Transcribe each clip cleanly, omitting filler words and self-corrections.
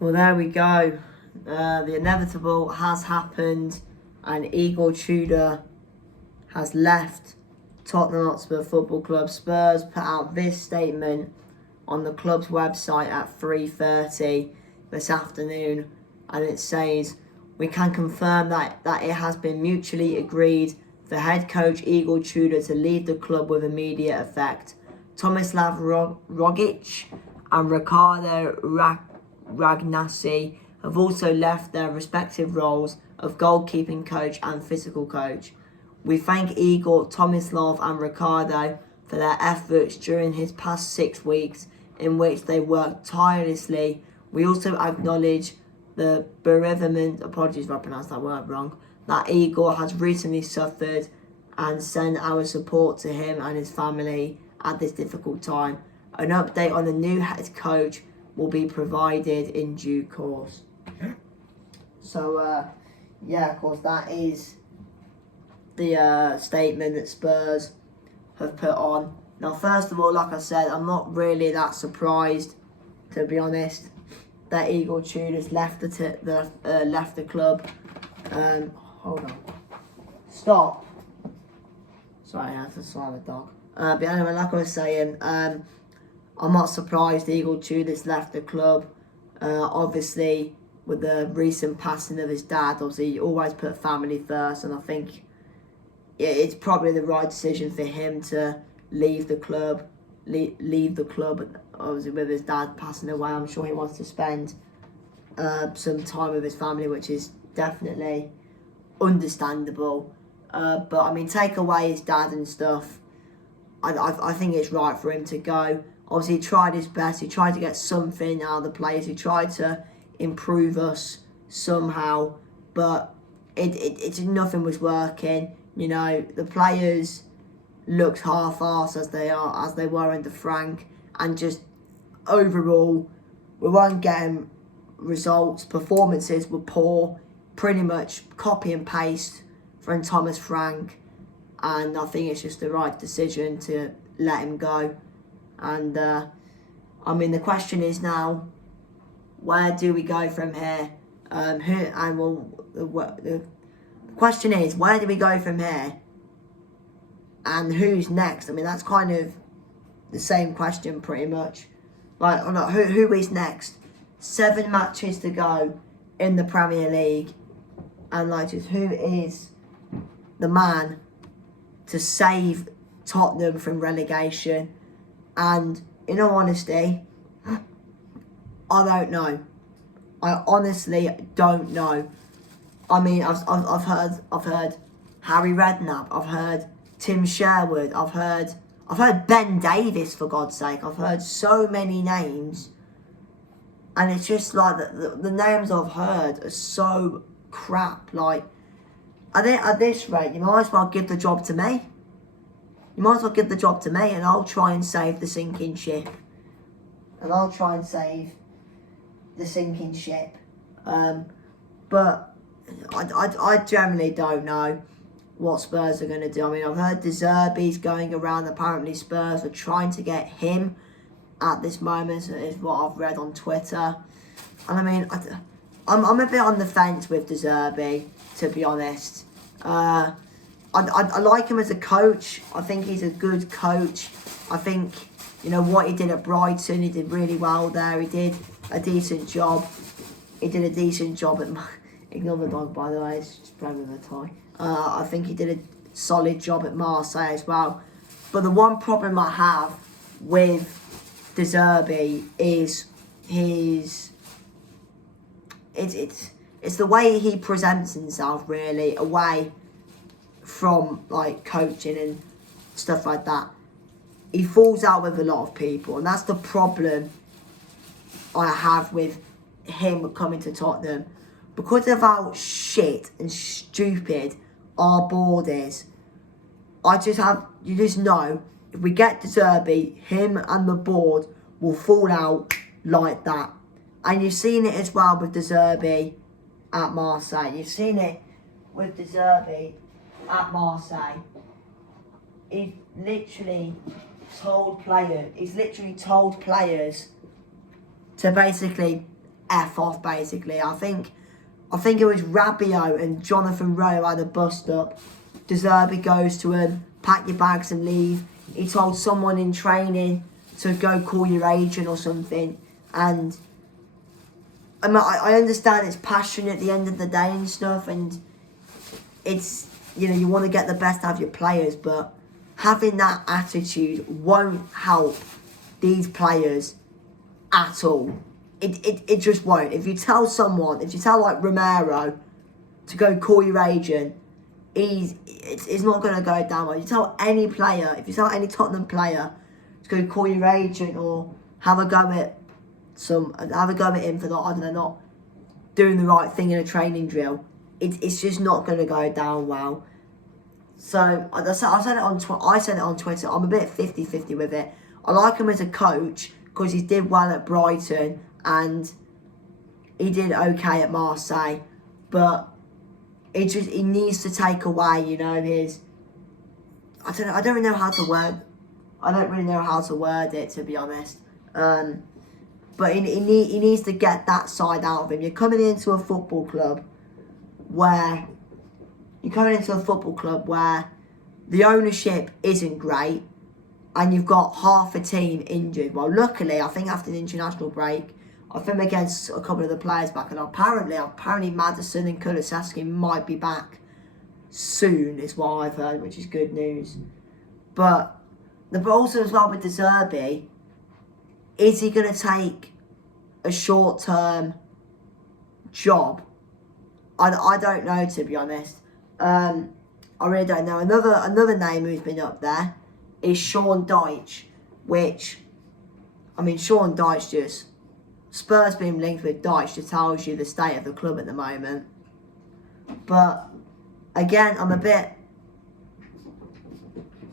Well, there we go. The inevitable has happened, and Igor Tudor has left Tottenham Hotspur Football Club. Spurs put out this statement on the club's website at 3:30 this afternoon, and it says, "We can confirm that it has been mutually agreed for head coach Igor Tudor to leave the club with immediate effect. Tomislav Rogic and Ricardo Ragnassi have also left their respective roles of goalkeeping coach and physical coach. We thank Igor, Tomislav and Ricardo for their efforts during his past 6 weeks in which they worked tirelessly. We also acknowledge the bereavement, apologies if I pronounced that word wrong, that Igor has recently suffered, and send our support to him and his family at this difficult time. An update on the new head coach will be provided in due course." So, yeah, of course, that is the statement that Spurs have put on. Now, first of all, like I said, I'm not really that surprised, to be honest, that Igor Tudor's left the club. Hold on. Stop. Sorry, I had to swallow the dog. But anyway, like I was saying, I'm not surprised Igor Tudor's left the club. Obviously, with the recent passing of his dad, obviously, he always put family first, and I think it's probably the right decision for him to leave the club. Leave the club, obviously, with his dad passing away. I'm sure he wants to spend some time with his family, which is definitely understandable. But I mean, take away his dad and stuff, I think it's right for him to go. Obviously, he tried his best. He tried to get something out of the players. He tried to improve us somehow, but it nothing was working. You know, the players looked half-assed as they were under Frank, and just overall, we weren't getting results. Performances were poor, pretty much copy and paste from Thomas Frank, and I think it's just the right decision to let him go. And I mean, the question is now, where do we go from here? The question is, where do we go from here? And who's next? I mean, that's kind of the same question, pretty much. Like, who is next? 7 matches to go in the Premier League, and like, just who is the man to save Tottenham from relegation? And in all honesty, I don't know. I honestly don't know. I mean, I've heard Harry Redknapp. I've heard Tim Sherwood. I've heard Ben Davies, for God's sake. I've heard so many names, and it's just like the names I've heard are so crap. Like, at this rate, you might as well give the job to me. You might as well give the job to me, and I'll try and save the sinking ship. But I generally don't know what Spurs are going to do. I mean, I've heard De Zerbi's going around. Apparently, Spurs are trying to get him at this moment, is what I've read on Twitter. And I mean, I'm a bit on the fence with De Zerbi, to be honest. I like him as a coach. I think he's a good coach. I think, you know, what he did at Brighton, he did really well there. He did a decent job. At ignore the dog, by the way, it's just playing with a toy. I think he did a solid job at Marseille as well. But the one problem I have with De Zerbi is it's the way he presents himself, really, away from like coaching and stuff like that. He falls out with a lot of people, and that's the problem I have with him coming to Tottenham. Because of how shit and stupid our board is, you just know, if we get De Zerbi, him and the board will fall out like that. And you've seen it as well with De Zerbi at Marseille. You've seen it with De Zerbi at Marseille. He's literally told players to basically F off, basically. I think it was Rabiot and Jonathan Rowe had a bust up. De Zerbi goes to him, pack your bags and leave. He told someone in training to go call your agent or something. And I mean, I understand it's passion at the end of the day and stuff, and it's, you know, you want to get the best out of your players, but having that attitude won't help these players at all. It just won't. If you tell like Romero to go call your agent, it's not going to go down well. You tell any player, if you tell any Tottenham player to go call your agent or have a go at him for not, I don't know, not doing the right thing in a training drill, it's just not going to go down well. So I said it on Twitter. I'm a bit 50-50 with it. I like him as a coach because he did well at Brighton and he did okay at Marseille, but he needs to take away, you know, his, I don't really know how to word it, to be honest. But he needs to get that side out of him. You're coming into a football club where the ownership isn't great and you've got half a team injured. Well, luckily, I think after the international break, I think against a couple of the players back, and apparently Maddison and Kulusevski might be back soon, is what I've heard, which is good news. But also as well with De Zerbi, is he going to take a short-term job? I don't know, to be honest. I really don't know. Another name who's been up there is Sean Dyche, which, I mean, Sean Dyche just, Spurs being linked with Dyche just tells you the state of the club at the moment. But again, I'm a bit,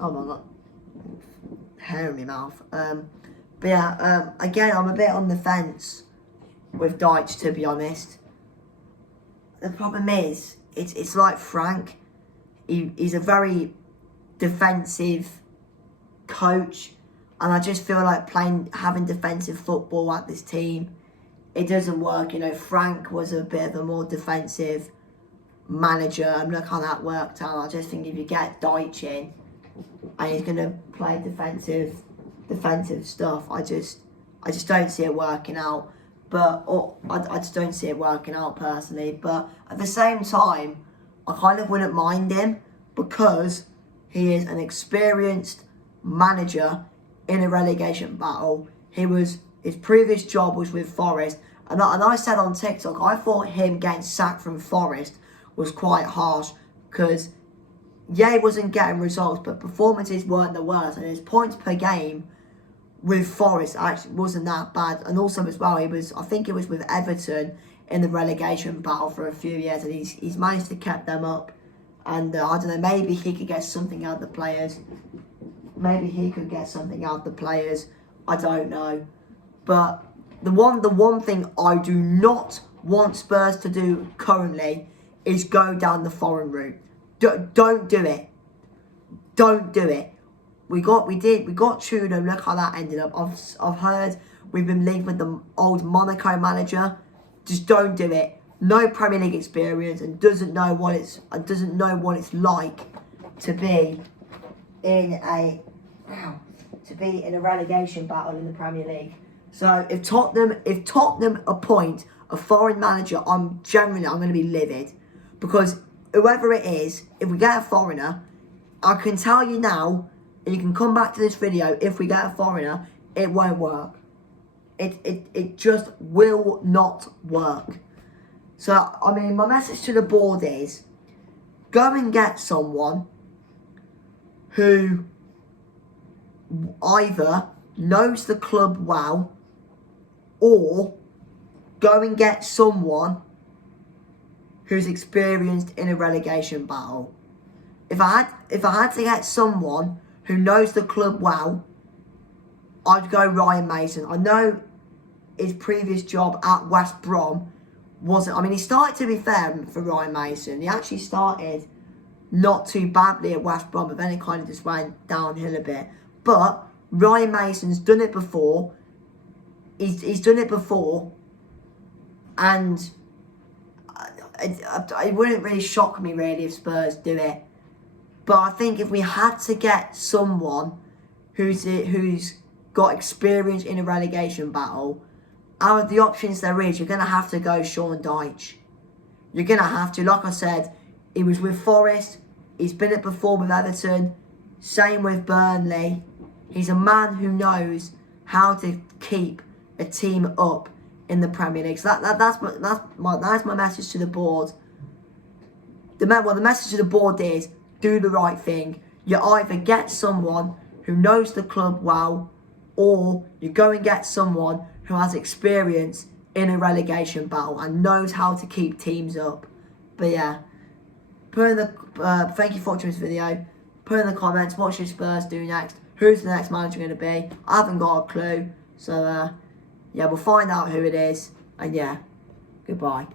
oh my god, hair in my mouth. But yeah, again, I'm a bit on the fence with Dyche, to be honest. The problem is, it's like Frank. He's a very defensive coach, and I just feel like having defensive football at this team, it doesn't work. You know, Frank was a bit of a more defensive manager, and look how that worked out. I just think if you get Dyche in, and he's going to play defensive stuff, I just don't see it working out. But I just don't see it working out personally. But at the same time, I kind of wouldn't mind him because he is an experienced manager in a relegation battle. His previous job was with Forest, and I said on TikTok, I thought him getting sacked from Forest was quite harsh because, yeah, he wasn't getting results, but performances weren't the worst, and his points per game with Forest actually wasn't that bad. And also as well, I think it was with Everton in the relegation battle for a few years, and he's managed to keep them up. And I don't know, maybe he could get something out of the players. I don't know. But the one thing I do not want Spurs to do currently is go down the foreign route. Don't do it. Don't do it. We got TUDOR. Look how that ended up. I've heard we've been linked with the old Monaco manager. Just don't do it. No Premier League experience and doesn't know what it's like to be in a relegation battle in the Premier League. So if Tottenham appoint a foreign manager, I'm going to be livid, because whoever it is, if we get a foreigner, I can tell you now, and you can come back to this video, if we get a foreigner, it won't work. It just will not work. So, I mean, my message to the board is, go and get someone who either knows the club well, or go and get someone who's experienced in a relegation battle. If I had to get someone who knows the club well, I'd go Ryan Mason. I know his previous job at West Brom wasn't, I mean, he started, to be fair, for Ryan Mason, he actually started not too badly at West Brom, but then it kind of just went downhill a bit. But Ryan Mason's done it before. He's done it before And it wouldn't really shock me really if Spurs do it. But I think if we had to get someone who's got experience in a relegation battle, out of the options there is, you're going to have to go Sean Dyche. You're going to have to. Like I said, he was with Forest. He's been it before with Everton. Same with Burnley. He's a man who knows how to keep a team up in the Premier League. So that's my message to the board. The message to the board is, do the right thing. You either get someone who knows the club well, or you go and get someone who has experience in a relegation battle and knows how to keep teams up. But yeah, thank you for watching this video. Put in the comments, what should Spurs do next? Who's the next manager going to be? I haven't got a clue. So yeah, we'll find out who it is. And yeah, goodbye.